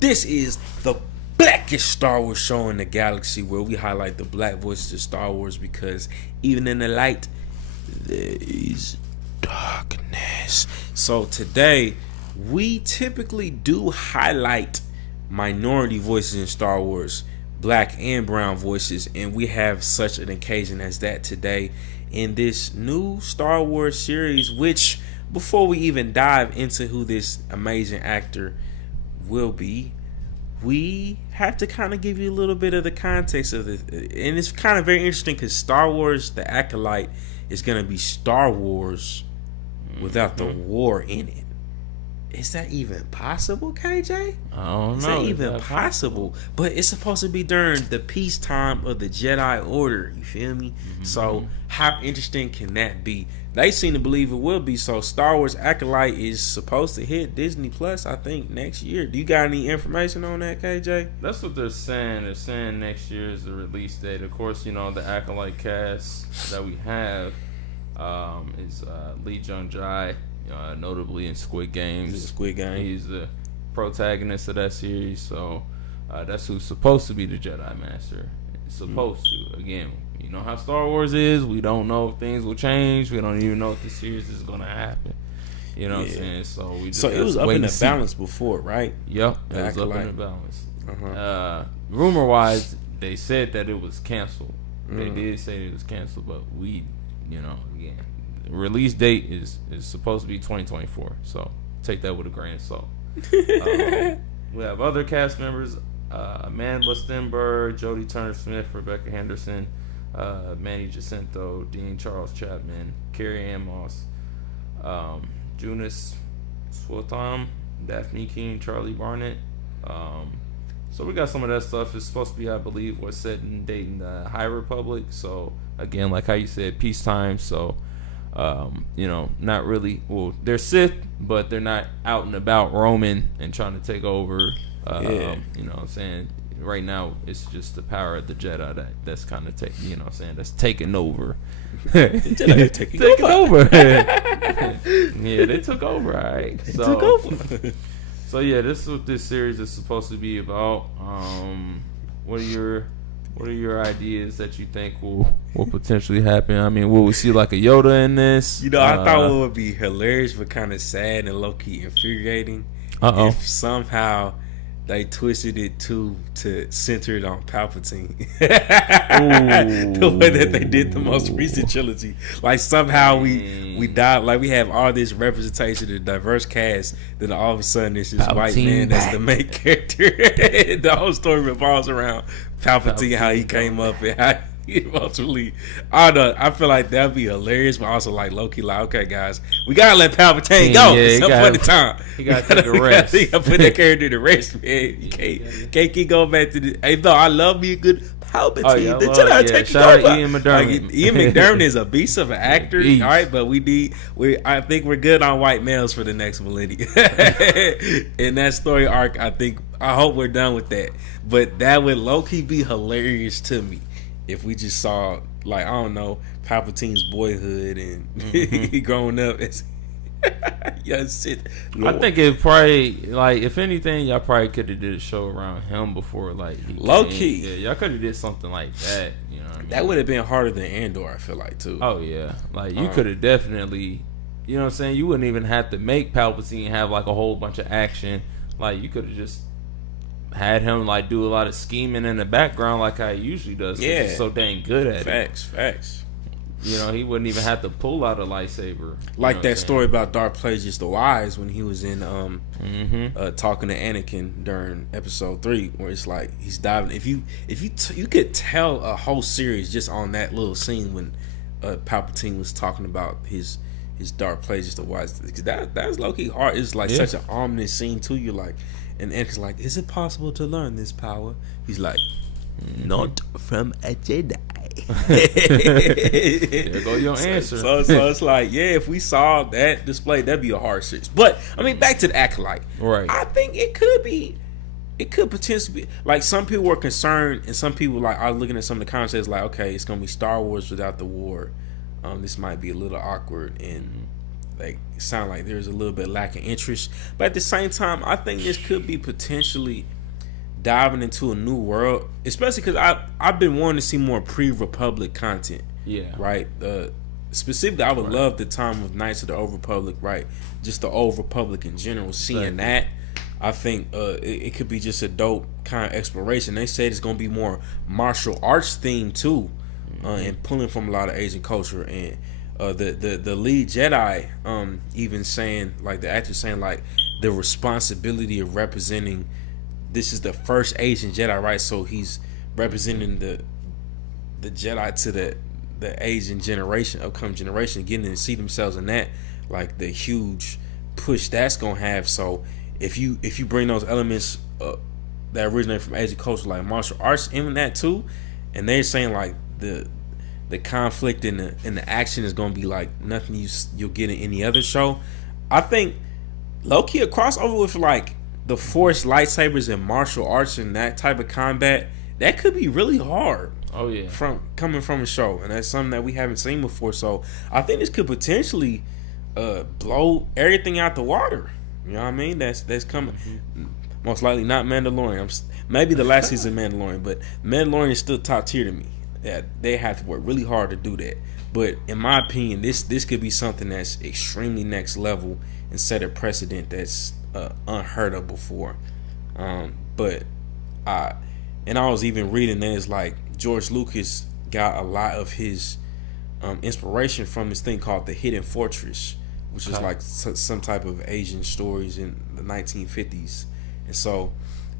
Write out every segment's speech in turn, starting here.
This is the blackest Star Wars show in the galaxy, where we highlight the black voices of Star Wars, because even in the light, there is darkness. So today, we typically do highlight minority voices in Star Wars, black and brown voices, and we have such an occasion as that today in this new Star Wars series, which, before we even dive into who this amazing actor will be, we have to kind of give you a little bit of the context of it. And it's kind of very interesting because Star Wars, The Acolyte, is going to be Star Wars without the war in it. Is that even possible, KJ? I don't know. Is that even possible? But it's supposed to be during the peacetime of the Jedi Order. You feel me? Mm-hmm. So how interesting can that be? They seem to believe it will be. So Star Wars Acolyte is supposed to hit Disney Plus, I think, next year. Do you got any information on that, KJ? That's what they're saying. They're saying next year is the release date. Of course, you know, the Acolyte cast that we have is Lee Jung-jae. Notably in Squid Games. He's the protagonist of that series, so that's who's supposed to be the Jedi Master. Supposed to. Again, you know how Star Wars is. We don't know if things will change. We don't even know if the series is going to happen. You know what I'm saying? So we just it was up in the balance before, right? Yep, it was up in the balance. Rumor wise, they said that it was canceled. They did say it was canceled, but we, again, release date is supposed to be 2024, so take that with a grain of salt. We have other cast members: Amanda Stenberg, Jodie Turner-Smith, Rebecca Henderson, Manny Jacinto, Dean Charles Chapman, Carrie Ann Moss, Jonas Swatam, Daphne King, Charlie Barnett. So we got some of that stuff. It's supposed to be, I believe, what's set in date in the High Republic. So again, like how you said, peacetime. So not really. Well, they're Sith, but they're not out and about roaming and trying to take over. You know what I'm saying? Right now, it's just the power of the Jedi that's kind of taking. You know what I'm saying? That's taking over. Jedi taking over. Yeah, they took over. All right. Took over. So yeah, this is what this series is supposed to be about. What are your ideas that you think will potentially happen? I mean, will we see like a Yoda in this? I thought it would be hilarious but kind of sad and low-key infuriating if somehow they twisted it to center it on Palpatine. The way that they did the most recent trilogy. Like somehow we died, like we have all this representation of a diverse cast, then all of a sudden it's this white man that's the main character. The whole story revolves around Palpatine, how he came up and how he eventually, I don't know, I feel like that'd be hilarious, but also like low-key like, okay guys, we gotta let Palpatine go at some point in time. He gotta take a rest. You gotta put that character to rest, man. You can't keep going back to the, even though I love me a good Palpatine, the Jedi taking over. Ian McDermott. Like, Ian McDermott is a beast of an actor, all right, but I think we're good on white males for the next millennium. In that story arc, I hope we're done with that. But that would low-key be hilarious to me if we just saw, like, I don't know, Palpatine's boyhood and he growing up as I think it probably, like, if anything, y'all probably could have did a show around him before, like, low key. Yeah, y'all could have did something like that. You know what I mean? That would have been harder than Andor, I feel like, too. Oh yeah, like you could have definitely, you know what I'm saying? You wouldn't even have to make Palpatine have like a whole bunch of action. Like you could have just had him like do a lot of scheming in the background, like how he usually does. Yeah, he's so dang good at it. Facts. You know, he wouldn't even have to pull out a lightsaber. Like that story about Darth Plagueis the Wise when he was in talking to Anakin during Episode 3, where it's like he's diving. If you could tell a whole series just on that little scene when Palpatine was talking about his Darth Plagueis the Wise. That's low key hard. It's like such an ominous scene to you, like. And Anakin's like, is it possible to learn this power? He's like, not from a Jedi. There go your answer. So it's like, yeah, if we saw that display, that'd be a hard series. But I mean, back to the Acolyte. Right. I think it could potentially be, like, some people were concerned, and some people, like, I was looking at some of the comments, like, okay, it's gonna be Star Wars without the war. This might be a little awkward, and like sound like there's a little bit lack of interest. But at the same time, I think this could be potentially diving into a new world, especially because I've been wanting to see more pre-Republic content. Yeah. Right. Specifically, I would love the time of Knights of the Old Republic. Right. Just the Old Republic in general. Seeing that, I think it could be just a dope kind of exploration. They said it's gonna be more martial arts themed too, and pulling from a lot of Asian culture. And the lead Jedi even saying, like, the actor saying, like, the responsibility of representing. This is the first Asian Jedi, right? So he's representing the Jedi to the Asian generation, upcoming generation, getting to see themselves in that, like the huge push that's gonna have. So if you bring those elements that originate from Asian culture, like martial arts, in that too, and they're saying like the conflict and the action is gonna be like nothing you'll get in any other show. I think low-key a crossover with like the Force lightsabers and martial arts and that type of combat, that could be really hard. Oh yeah, coming from a show, and that's something that we haven't seen before. So I think this could potentially blow everything out the water. You know what I mean? That's coming. Most likely not Mandalorian. Maybe the last season of Mandalorian, but Mandalorian is still top tier to me. That they have to work really hard to do that. But in my opinion, this could be something that's extremely next level and set a precedent that's unheard of before. But I was even reading that it's like George Lucas got a lot of his inspiration from this thing called The Hidden Fortress, which is like some type of Asian stories in the 1950s. And so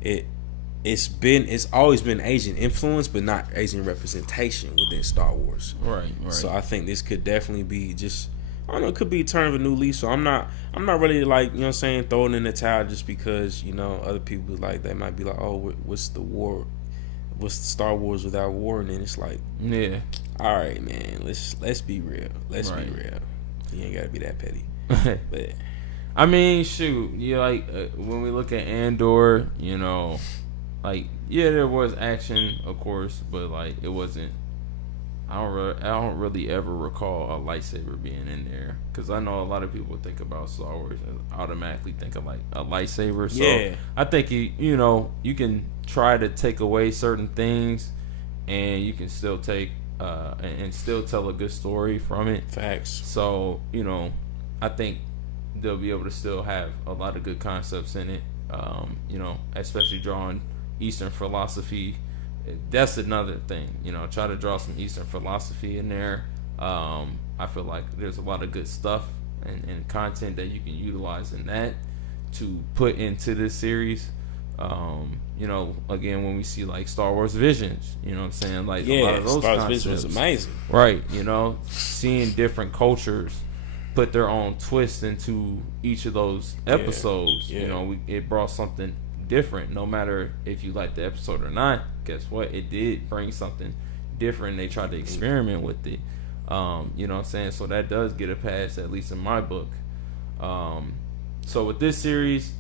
it's always been Asian influence, but not Asian representation within Star Wars. Right. So I think this could definitely be just, I don't know, it could be a turn of a new leaf. So I'm not really like, you know what I'm saying, throwing in the towel just because, you know, other people like, they might be like, oh, what's the war? What's Star Wars without war? And then it's like, yeah, all right, man, let's be real. Let's be real. You ain't gotta be that petty. But I mean, shoot, like when we look at Andor, you know, like there was action, of course, but like it wasn't. I don't really ever recall a lightsaber being in there, because I know a lot of people think about Star Wars and automatically think of like a lightsaber. So I think you can try to take away certain things, and you can still take and still tell a good story from it. Facts. So I think they'll be able to still have a lot of good concepts in it. Especially drawing Eastern philosophy. That's another thing, try to draw some Eastern philosophy in there. I feel like there's a lot of good stuff and content that you can utilize in that to put into this series. Again, when we see like Star Wars Visions, you know what I'm saying? Like a lot of those Star Wars concepts. Visions was amazing. Right, seeing different cultures put their own twist into each of those episodes. It brought something different. No matter if you like the episode or not, guess what? It did bring something different. They tried to experiment with it. You know what I'm saying? So that does get a pass, at least in my book. So with this series,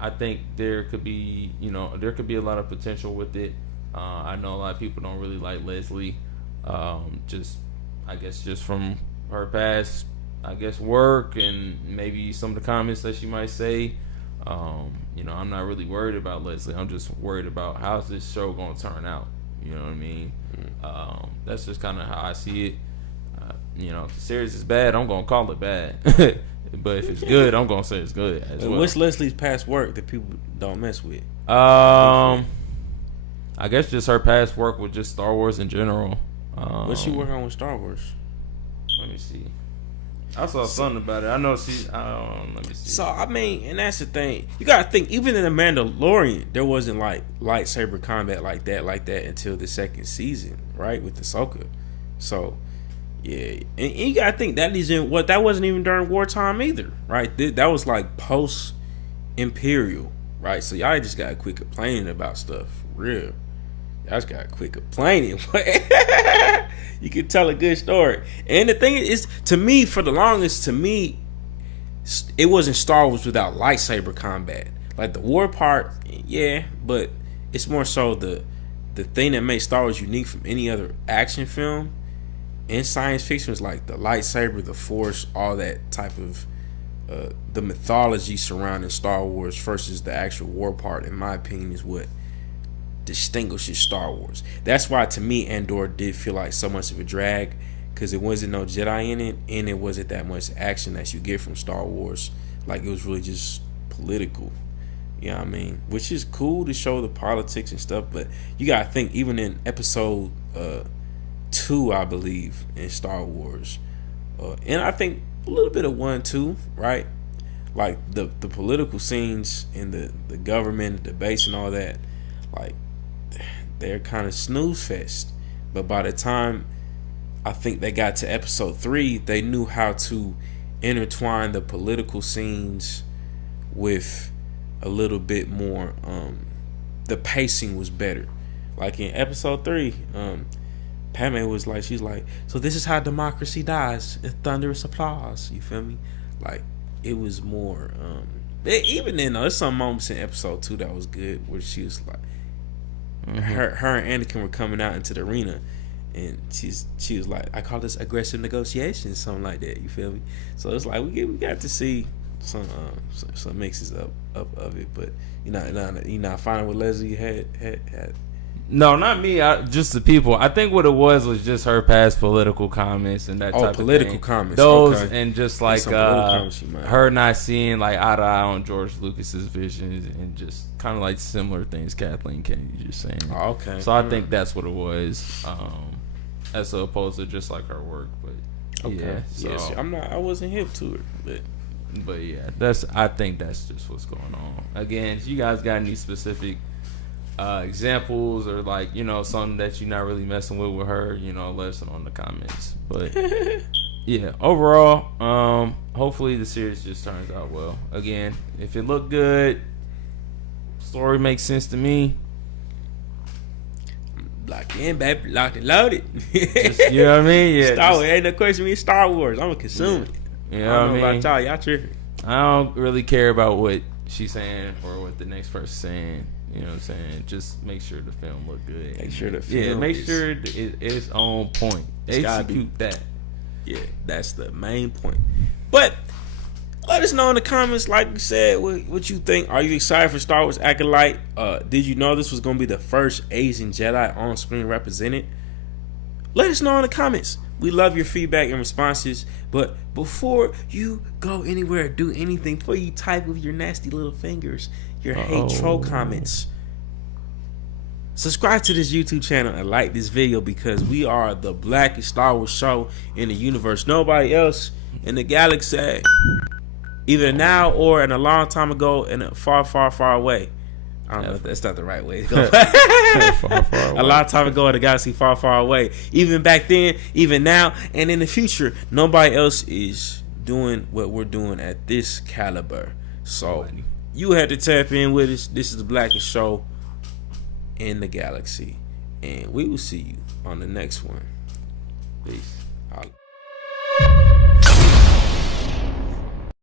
I think there could be a lot of potential with it. I know a lot of people don't really like Leslie. Just from her past, work and maybe some of the comments that she might say. I'm not really worried about Leslie. I'm just worried about how's this show going to turn out. You know what I mean? That's just kind of how I see it. If the series is bad, I'm going to call it bad. But if it's good, I'm going to say it's good as well. What's Leslie's past work that people don't mess with? I guess just her past work with just Star Wars in general. What's she working on with Star Wars? Let me see. I saw something about it. I know she. Let me see. So I mean, and that's the thing. You gotta think. Even in the Mandalorian, there wasn't like lightsaber combat like that until the second season, right? With Ahsoka. So yeah, and you gotta think that wasn't even during wartime either, right? That was like post Imperial, right? So y'all just gotta quit complaining about stuff, for real. Y'all just gotta quit complaining. You can tell a good story. And the thing is, to me, for the longest, it wasn't Star Wars without lightsaber combat. Like the war part, but it's more so the thing that makes Star Wars unique from any other action film in science fiction is like the lightsaber, the Force, all that type of the mythology surrounding Star Wars versus the actual war part. In my opinion, is what distinguishes Star Wars. That's why to me Andor did feel like so much of a drag, because it wasn't no Jedi in it, and it wasn't that much action that you get from Star Wars. Like, it was really just political. You know what I mean? Which is cool to show the politics and stuff, but you gotta think, even in episode 2, I believe, in Star Wars, and I think a little bit of 1 too, right? Like the political scenes in the government, the debates and all that, like, they're kind of snooze fest. But by the time I think they got to episode 3, they knew how to intertwine the political scenes with a little bit more. The pacing was better. Like in episode 3, Padme was like, she's like, so this is how democracy dies, in thunderous applause. You feel me? Like, it was more. Even then, there's some moments in episode 2 that was good, where she was like, her and Anakin were coming out into the arena, and she was like, I call this aggressive negotiations, something like that. You feel me? So it's like we got to see some mixes up of it, but you not finding what Leslie had. No, not me. Just the people. I think what it was just her past political comments and that type of thing. Political comments. Those, okay. And just like her not seeing like eye to eye on George Lucas's visions, and just kind of like similar things Kathleen Kennedy just saying. Oh, okay. So I think that's what it was, as opposed to just like her work. But okay. Yeah. So yes, I wasn't hip to it, but yeah, I think that's just what's going on. Again, if you guys got any specific examples, or like, something that you're not really messing with her, let us know in the comments. But yeah, overall, hopefully the series just turns out well. Again, if it looked good, story makes sense to me, locked in, baby, locked and loaded. just, you know what I mean? Yeah, Star Wars, ain't no question. Me, Star Wars, I'm gonna consume it. You know what I mean? About y'all tripping. I don't really care about what she's saying or what the next person's saying. You know what I'm saying? Just make sure the film look good. Make sure the film sure it is on point. Execute that. Yeah, that's the main point. But let us know in the comments, like we said, what you think. Are you excited for Star Wars Acolyte? Did you know this was going to be the first Asian Jedi on screen represented? Let us know in the comments. We love your feedback and responses. But before you go anywhere, do anything, before you type with your nasty little fingers your hate troll comments, subscribe to this YouTube channel and like this video, because we are the blackest Star Wars show in the universe. Nobody else in the galaxy, either now or in a long time ago, in a far, far, far away. I don't know if that's not the right way to go. Far, far away. A long time ago in the galaxy, far, far away. Even back then, even now, and in the future, nobody else is doing what we're doing at this caliber. So you had to tap in with us. This is the blackest show in the galaxy, and we will see you on the next one. Peace.